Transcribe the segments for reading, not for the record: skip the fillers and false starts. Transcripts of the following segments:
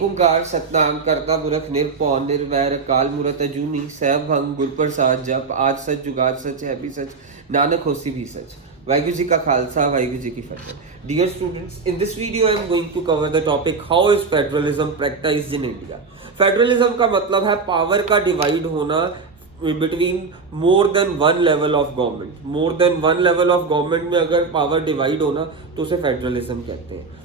एक ओंकार सतनाम करता पुरख निरभौ निर्वैर अकाल मूरत अजूनी सहभंग गुर प्रसाद जप आज सच जुगाद सच है भी सच नानक होसी भी सच। वाहिगुरु जी का खालसा वाहिगुरु जी की फतेह। Dear students, in this video I am going to cover the topic how is federalism practiced in India। Federalism का मतलब है पावर का डिवाइड होना between more than one level of government. More than one level of government में अगर power divide होना तो उसे फेडरलिज्म कहते हैं।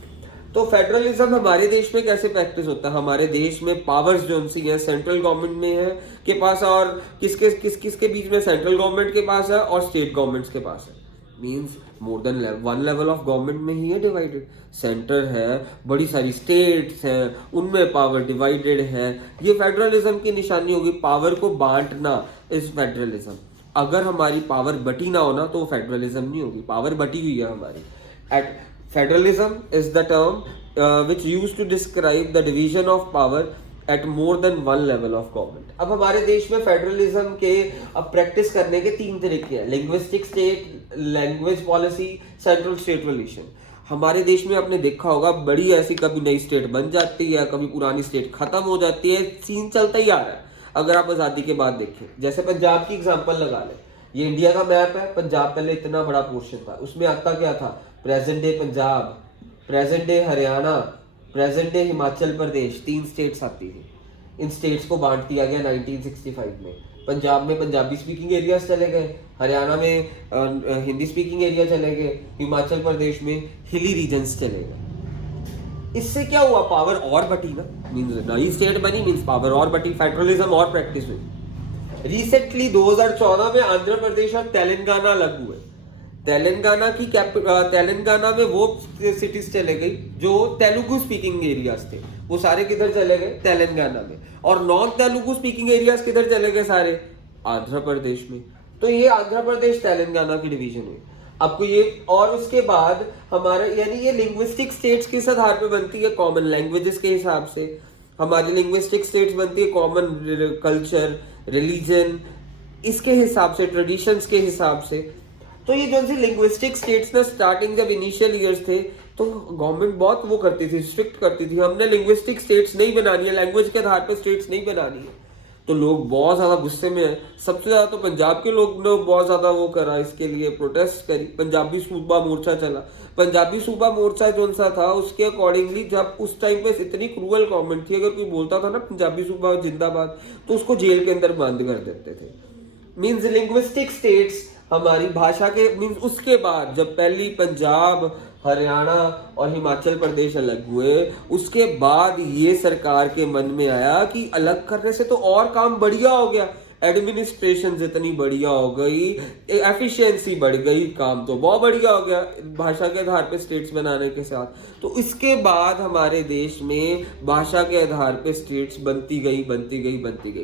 तो फेडरलिज्म हमारे देश में कैसे प्रैक्टिस होता है? हमारे देश में पावर्स जो सी है सेंट्रल गवर्नमेंट में है के पास, और किसके बीच में? सेंट्रल गवर्नमेंट के पास है और स्टेट गवर्नमेंट्स के पास है। Means more than one level of government में ही है डिवाइडेड। सेंटर है, बड़ी सारी स्टेट्स हैं, उनमें पावर डिवाइडेड है। ये फेडरलिज्म की निशानी होगी, पावर को बांटना इज फेडरलिज्म। अगर हमारी पावर बटी ना होना तो फेडरलिज्म नहीं होगी। पावर बटी हुई है हमारी। At Federalism is the term which used to describe the division of power at more than one level of government। अब हमारे देश में फेडरलिज्म के अब प्रैक्टिस करने के तीन तरीके हैं: linguistic state, language policy, central state relation. हमारे देश में आपने देखा होगा बड़ी ऐसी कभी नई स्टेट बन जाती है, कभी पुरानी स्टेट खत्म हो जाती है, सीन चलता ही आ रहा है। अगर आप आज़ादी के बाद देखें, जैसे पंजाब की एग्जाम्पल लगा लें, ये इंडिया का मैप है। पंजाब पहले इतना बड़ा पोर्शन था, उसमें आता क्या था? Present day Punjab, present day Haryana, present day Himachal Pradesh, तीन स्टेट्स आती थी। इन स्टेट्स को बांट दिया गया 1965 में। पंजाब में पंजाबी स्पीकिंग एरियाज चले गए, हरियाणा में हिंदी स्पीकिंग एरिया चले गए, हिमाचल प्रदेश में हिली रीजन्स चले गए। इससे क्या हुआ? पावर और बटी ना, मींस नई स्टेट बनी, मींस पावर और बटी, फेडरलिज्म और प्रैक्टिस हुई। रिसेंटली 2014 में आंध्र प्रदेश और तेलंगाना अलग हुए। तेलंगाना में वो सिटीज चले गई जो तेलुगु स्पीकिंग एरियाज थे, वो सारे किधर चले गए? तेलंगाना में। और नॉन तेलुगु स्पीकिंग एरियाज किधर चले गए? सारे आंध्र प्रदेश में। तो ये आंध्र प्रदेश तेलंगाना की डिवीजन हुई। आपको ये, और उसके बाद हमारे यानी ये लिंग्विस्टिक स्टेट्स किस आधार पे बनती है? कॉमन लैंग्वेजेस के हिसाब से। हमारी लिंग्विस्टिक स्टेट्स बनती है कॉमन कल्चर, रिलीजन, इसके हिसाब से, ट्रेडिशंस के हिसाब से। तो ये जो सी लिंग्विस्टिक स्टेट्स ना, स्टार्टिंग जब इनिशियल ईयर्स थे तो गवर्नमेंट बहुत वो करती थी, स्ट्रिक्ट करती थी, हमने लिंग्विस्टिक स्टेट्स नहीं बनानी है, लैंग्वेज के आधार पर स्टेट्स नहीं बनानी है। तो लोग बहुत ज्यादा गुस्से में है। सबसे ज्यादा तो पंजाब के लोग ने बहुत ज्यादा वो करा, इसके लिए प्रोटेस्ट करी, पंजाबी सूबा मोर्चा चला। पंजाबी सूबा मोर्चा जो सा था उसके अकॉर्डिंगली, जब उस टाइम पे इतनी क्रूअल गवर्नमेंट थी, अगर कोई बोलता था ना पंजाबी सूबा जिंदाबाद तो उसको जेल के अंदर बंद कर देते थे। मीन्स लिंग्विस्टिक स्टेट्स हमारी भाषा के, मीन्स उसके बाद जब पहली पंजाब, हरियाणा और हिमाचल प्रदेश अलग हुए, उसके बाद ये सरकार के मन में आया कि अलग करने से तो और काम बढ़िया हो गया, एडमिनिस्ट्रेशन इतनी बढ़िया हो गई, एफिशिएंसी बढ़ गई, काम तो बहुत बढ़िया हो गया भाषा के आधार पे स्टेट्स बनाने के साथ। तो इसके बाद हमारे देश में भाषा के आधार पे स्टेट्स बनती गई,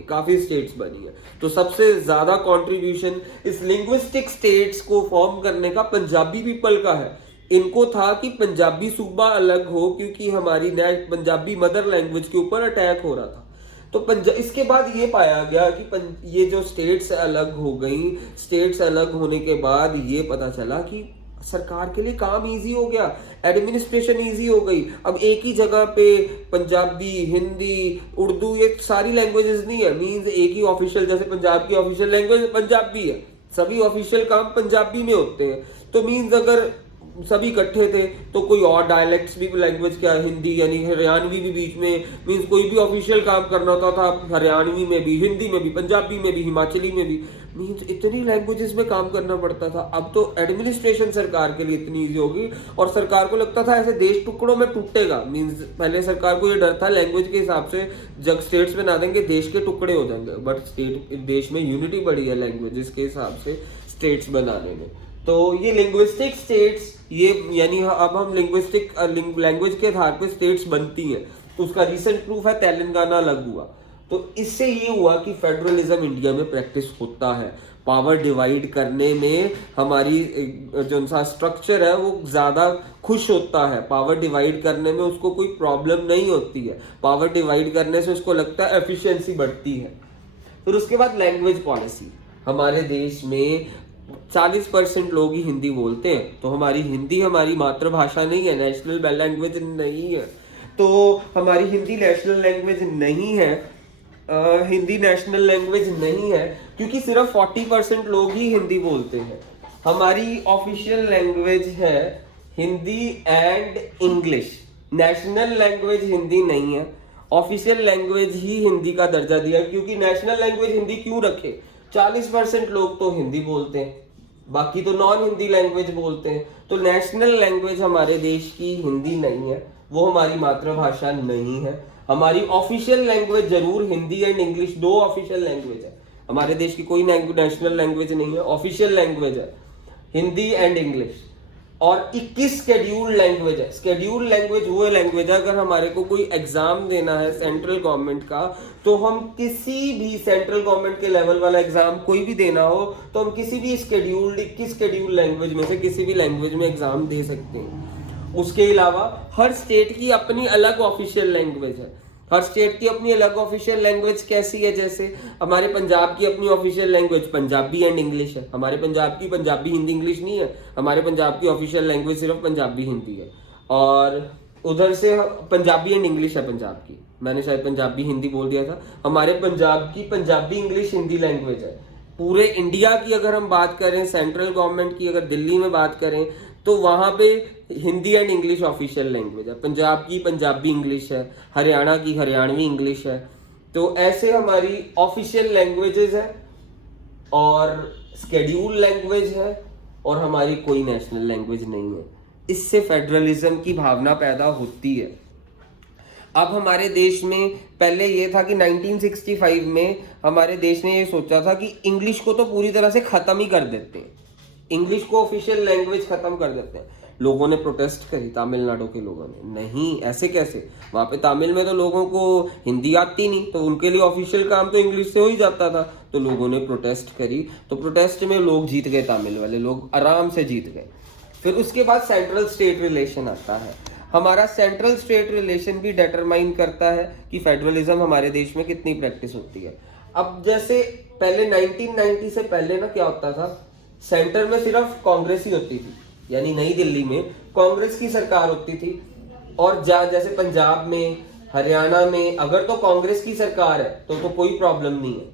काफी स्टेट्स बनी है। तो सबसे ज्यादा कंट्रीब्यूशन इस लिंग्विस्टिक स्टेट्स को फॉर्म करने का पंजाबी पीपल का है। इनको था कि पंजाबी सूबा अलग हो, क्योंकि हमारी पंजाबी मदर लैंग्वेज के ऊपर अटैक हो रहा था। तो इसके बाद ये पाया गया कि ये जो स्टेट्स अलग हो गई, स्टेट्स अलग होने के बाद ये पता चला कि सरकार के लिए काम इजी हो गया, एडमिनिस्ट्रेशन इजी हो गई। अब एक ही जगह पे पंजाबी, हिंदी, उर्दू, ये सारी लैंग्वेजेस नहीं है। मींस एक ही ऑफिशियल, जैसे पंजाब की ऑफिशियल लैंग्वेज पंजाबी है, सभी ऑफिशियल काम पंजाबी में होते हैं। तो मींस अगर सभी इकट्ठे थे तो कोई और डायलेक्ट्स भी, लैंग्वेज क्या, हिंदी यानी हरियाणवी भी बीच में, मींस कोई भी ऑफिशियल काम करना होता था हरियाणवी में भी, हिंदी में भी, पंजाबी में भी, हिमाचली में भी, मींस इतनी लैंग्वेजेस में काम करना पड़ता था। अब तो एडमिनिस्ट्रेशन सरकार के लिए इतनी ईजी होगी, और सरकार को लगता था ऐसे देश टुकड़ों में टूटेगा। मींस पहले सरकार को ये डर था लैंग्वेज के हिसाब से जब स्टेट्स बना देंगे देश के टुकड़े हो जाएंगे, बट देश में यूनिटी बढ़ी है लैंग्वेजेस के हिसाब से स्टेट्स बनाने में। तो ये लिंग्विस्टिक स्टेट्स, ये यानी अब हम लिंग्विस्टिक लैंग्वेज के आधार पे स्टेट्स बनती हैं। तो उसका रिसेंट प्रूफ है तेलंगाना अलग हुआ। तो इससे ये हुआ कि फेडरलिज्म इंडिया में प्रैक्टिस होता है। पावर डिवाइड करने में हमारी जो सा स्ट्रक्चर है वो ज्यादा खुश होता है। पावर डिवाइड करने में उसको कोई प्रॉब्लम नहीं होती है। पावर डिवाइड करने से उसको लगता है एफिशिएंसी बढ़ती है। फिर उसके बाद लैंग्वेज पॉलिसी। हमारे देश में 40% लोग ही हिंदी बोलते हैं, तो हमारी हिंदी हमारी मातृभाषा नहीं है, नेशनल लैंग्वेज नहीं है। तो हमारी हिंदी नेशनल लैंग्वेज नहीं है। हिंदी नेशनल लैंग्वेज नहीं है क्योंकि सिर्फ 40% लोग ही हिंदी बोलते हैं। हमारी ऑफिशियल लैंग्वेज है Hindi and English. National language Hindi नहीं है, ऑफिशियल लैंग्वेज ही हिंदी का दर्जा दिया। क्योंकि नेशनल लैंग्वेज हिंदी क्यों रखे, 40% लोग तो हिंदी बोलते हैं, बाकी तो नॉन हिंदी लैंग्वेज बोलते हैं। तो नेशनल लैंग्वेज हमारे देश की हिंदी नहीं है, वो हमारी मातृभाषा नहीं है। हमारी ऑफिशियल लैंग्वेज जरूर Hindi and English, 2 official language है। हमारे देश की कोई नेशनल लैंग्वेज नहीं है, ऑफिशियल लैंग्वेज है हिंदी एंड इंग्लिश। और 21 शेड्यूल्ड लैंग्वेज है। शेड्यूल्ड लैंग्वेज वो लैंग्वेज है, अगर हमारे को कोई एग्जाम देना है सेंट्रल गवर्नमेंट का, तो हम किसी भी सेंट्रल गवर्नमेंट के लेवल वाला एग्जाम कोई भी देना हो तो हम किसी भी 21 शेड्यूल्ड लैंग्वेज में से किसी भी लैंग्वेज में एग्जाम दे सकते हैं। उसके अलावा हर स्टेट की अपनी अलग ऑफिशियल लैंग्वेज है। हर स्टेट की अपनी अलग ऑफिशियल लैंग्वेज कैसी है, जैसे हमारे पंजाब की अपनी official language Punjabi and English है। हमारे पंजाब की पंजाबी हिंदी इंग्लिश नहीं है, हमारे पंजाब की ऑफिशियल लैंग्वेज सिर्फ पंजाबी हिंदी है। और उधर से पंजाबी एंड इंग्लिश है पंजाब की, मैंने शायद पंजाबी हिंदी बोल दिया था। हमारे पंजाब की पंजाबी इंग्लिश हिंदी लैंग्वेज है। पूरे इंडिया की अगर हम बात करें, सेंट्रल गवर्नमेंट की अगर दिल्ली में बात करें, तो वहां पे Hindi and English official language है। पंजाब की पंजाबी इंग्लिश है, हरियाणा की हरियाणवी इंग्लिश है। तो ऐसे हमारी ऑफिशियल लैंग्वेजेस है और शेड्यूल लैंग्वेज है, और हमारी कोई नेशनल लैंग्वेज नहीं है। इससे फेडरलिज्म की भावना पैदा होती है। अब हमारे देश में पहले ये था कि 1965 में हमारे देश ने ये सोचा था कि इंग्लिश को तो पूरी तरह से खत्म ही कर देते हैं, इंग्लिश को ऑफिशियल लैंग्वेज खत्म कर देते हैं। लोगों ने प्रोटेस्ट करी, तमिलनाडु के लोगों ने, नहीं ऐसे कैसे, वहां पे तमिल में तो लोगों को हिंदी आती नहीं, तो उनके लिए ऑफिशियल काम तो इंग्लिश से हो ही जाता था। तो लोगों ने प्रोटेस्ट करी, तो प्रोटेस्ट में लोग जीत गए, तमिल वाले लोग आराम से जीत गए। फिर उसके बाद सेंट्रल स्टेट रिलेशन आता है। हमारा सेंट्रल स्टेट रिलेशन भी डिटरमाइन करता है कि फेडरलिज्म हमारे देश में कितनी प्रैक्टिस होती है। अब जैसे पहले 1990 से पहले ना क्या होता था, सेंटर में सिर्फ कांग्रेस ही होती थी, यानी नई दिल्ली में कांग्रेस की सरकार होती थी। और जैसे पंजाब में, हरियाणा में अगर तो कांग्रेस की सरकार है तो कोई प्रॉब्लम नहीं है।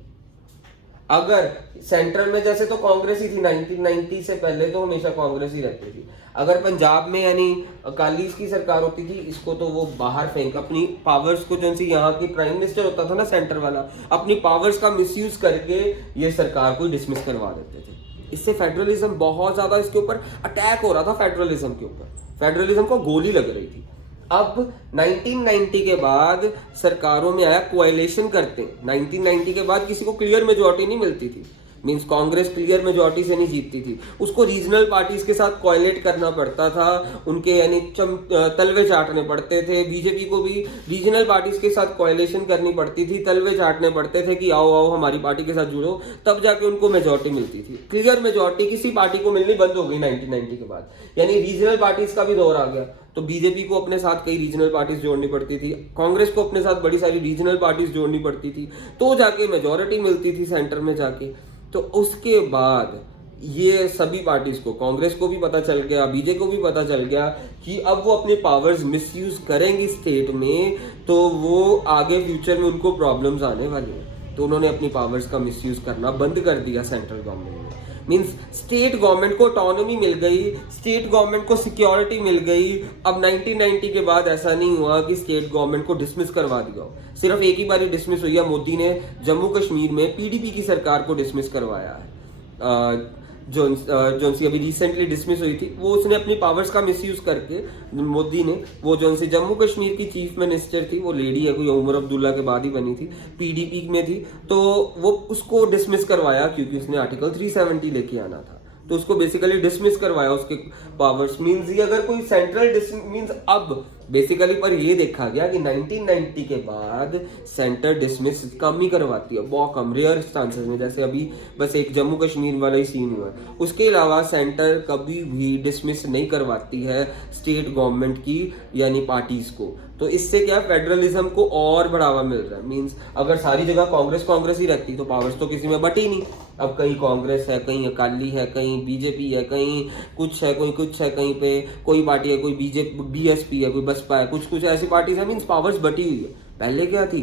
अगर सेंट्रल में जैसे तो कांग्रेस ही थी 1990 से पहले, तो हमेशा कांग्रेस ही रहती थी। अगर पंजाब में यानी अकालीस की सरकार होती थी, इसको तो वो बाहर फेंक, अपनी पावर्स को, जो यहाँ की प्राइम मिनिस्टर होता था ना सेंटर वाला, अपनी पावर्स का मिसयूज करके ये सरकार को डिसमिस करवा देते थे। इससे फेडरलिज्म बहुत ज्यादा, इसके ऊपर अटैक हो रहा था, फेडरलिज्म के ऊपर, फेडरलिज्म को गोली लग रही थी। अब 1990 के बाद सरकारों में आया कोएलिशन करते हैं। 1990 के बाद किसी को क्लियर मेजॉरिटी नहीं मिलती थी, मींस कांग्रेस क्लियर मेजॉरिटी से नहीं जीतती थी, उसको रीजनल पार्टीज के साथ कोएलेट करना पड़ता था, उनके यानी तलवे चाटने पड़ते थे। बीजेपी को भी रीजनल पार्टीज के साथ कोएलेशन करनी पड़ती थी, तलवे चाटने पड़ते थे कि आओ आओ हमारी पार्टी के साथ जुड़ो, तब जाके उनको मेजॉरिटी मिलती थी। क्लियर मेजॉरिटी किसी पार्टी को मिलनी बंद हो गई 1990 के बाद, यानी रीजनल पार्टीज का भी दौर आ गया। तो बीजेपी को अपने साथ कई रीजनल पार्टीज जोड़नी पड़ती थी, कांग्रेस को अपने साथ बड़ी सारी रीजनल पार्टीज जोड़नी पड़ती थी, तो जाके मेजॉरिटी मिलती थी सेंटर में जाके। तो उसके बाद ये सभी पार्टीज को, कांग्रेस को भी पता चल गया, बीजेपी को भी पता चल गया कि अब वो अपने पावर्स मिसयूज करेंगी स्टेट में, तो वो आगे फ्यूचर में उनको प्रॉब्लम्स आने वाली हैं। तो उन्होंने अपनी पावर्स का मिसयूज करना बंद कर दिया सेंट्रल गवर्नमेंट ने। मीन्स स्टेट गवर्नमेंट को ऑटोनॉमी मिल गई, स्टेट गवर्नमेंट को सिक्योरिटी मिल गई। अब 1990 के बाद ऐसा नहीं हुआ कि स्टेट गवर्नमेंट को डिसमिस करवा दिया हो, सिर्फ एक ही बार डिसमिस हुई है। मोदी ने जम्मू कश्मीर में पीडीपी की सरकार को डिसमिस करवाया है, जो सी अभी रिसेंटली डिसमिस हुई थी, वो उसने अपनी पावर्स का मिसयूज करके, मोदी ने, वो जो सी जम्मू कश्मीर की चीफ मिनिस्टर थी, वो लेडी है, कोई उमर अब्दुल्ला के बाद ही बनी थी, पीडीपी में थी, तो वो उसको डिसमिस करवाया क्योंकि उसने आर्टिकल 370 लेके आना था, तो उसको बेसिकली डिसमिस करवाया उसके पावर्स। मींस ये अगर कोई सेंट्रल मींस अब बेसिकली पर ये देखा गया कि 1990 के बाद सेंटर डिसमिस कम ही करवाती है, बहुत कम, रेयर चांसेस में, जैसे अभी बस एक जम्मू कश्मीर वाला ही सीन हुआ है। उसके अलावा सेंटर कभी भी डिसमिस नहीं करवाती है स्टेट गवर्नमेंट की यानी पार्टीज को। तो इससे क्या, फेडरलिज्म को और बढ़ावा मिल रहा है। मींस अगर सारी जगह कांग्रेस ही रहती तो पावर्स तो किसी में बटी नहीं, अब कहीं कांग्रेस है, कहीं अकाली है, कहीं बीजेपी है, कहीं कुछ है, कोई कुछ है, कहीं पे कोई पार्टी है, कोई बीएसपी है, कोई बसपा है, कुछ कुछ ऐसी पार्टीज है, मीन्स पावर्स बटी हुई है। पहले क्या थी,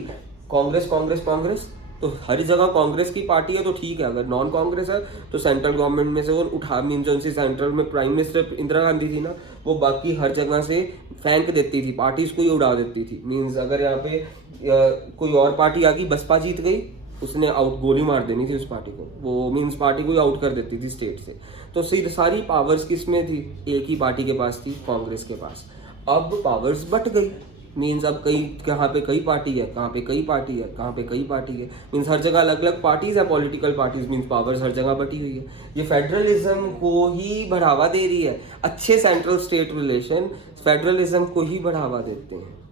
कांग्रेस कांग्रेस कांग्रेस, तो हर जगह कांग्रेस की पार्टी है तो ठीक है, अगर नॉन कांग्रेस है तो सेंट्रल गवर्नमेंट में से वो उठा, मीन जो सी सेंट्रल में प्राइम मिनिस्टर इंदिरा गांधी थी ना, वो बाकी हर जगह से फेंक देती थी, पार्टीज को ही उड़ा देती थी। मीन्स अगर यहाँ पे कोई और पार्टी आ गई, बसपा जीत गई, उसने आउट गोली मार देनी थी उस पार्टी को, वो मीन्स पार्टी को ही आउट कर देती थी स्टेट से। तो सारी पावर्स किस में थी, एक ही पार्टी के पास थी, कांग्रेस के पास। अब पावर्स बट गई, मीन्स अब कहीं कहाँ पे कई पार्टी है, कहाँ पे कई पार्टी है, कहाँ पे कई पार्टी है, मीन्स हर जगह अलग अलग पार्टीज है, पॉलिटिकल पार्टीज, मीन्स पावर्स हर जगह बटी हुई है। ये फेडरलिज्म को ही बढ़ावा दे रही है। अच्छे सेंट्रल स्टेट रिलेशन फेडरलिज्म को ही बढ़ावा देते हैं।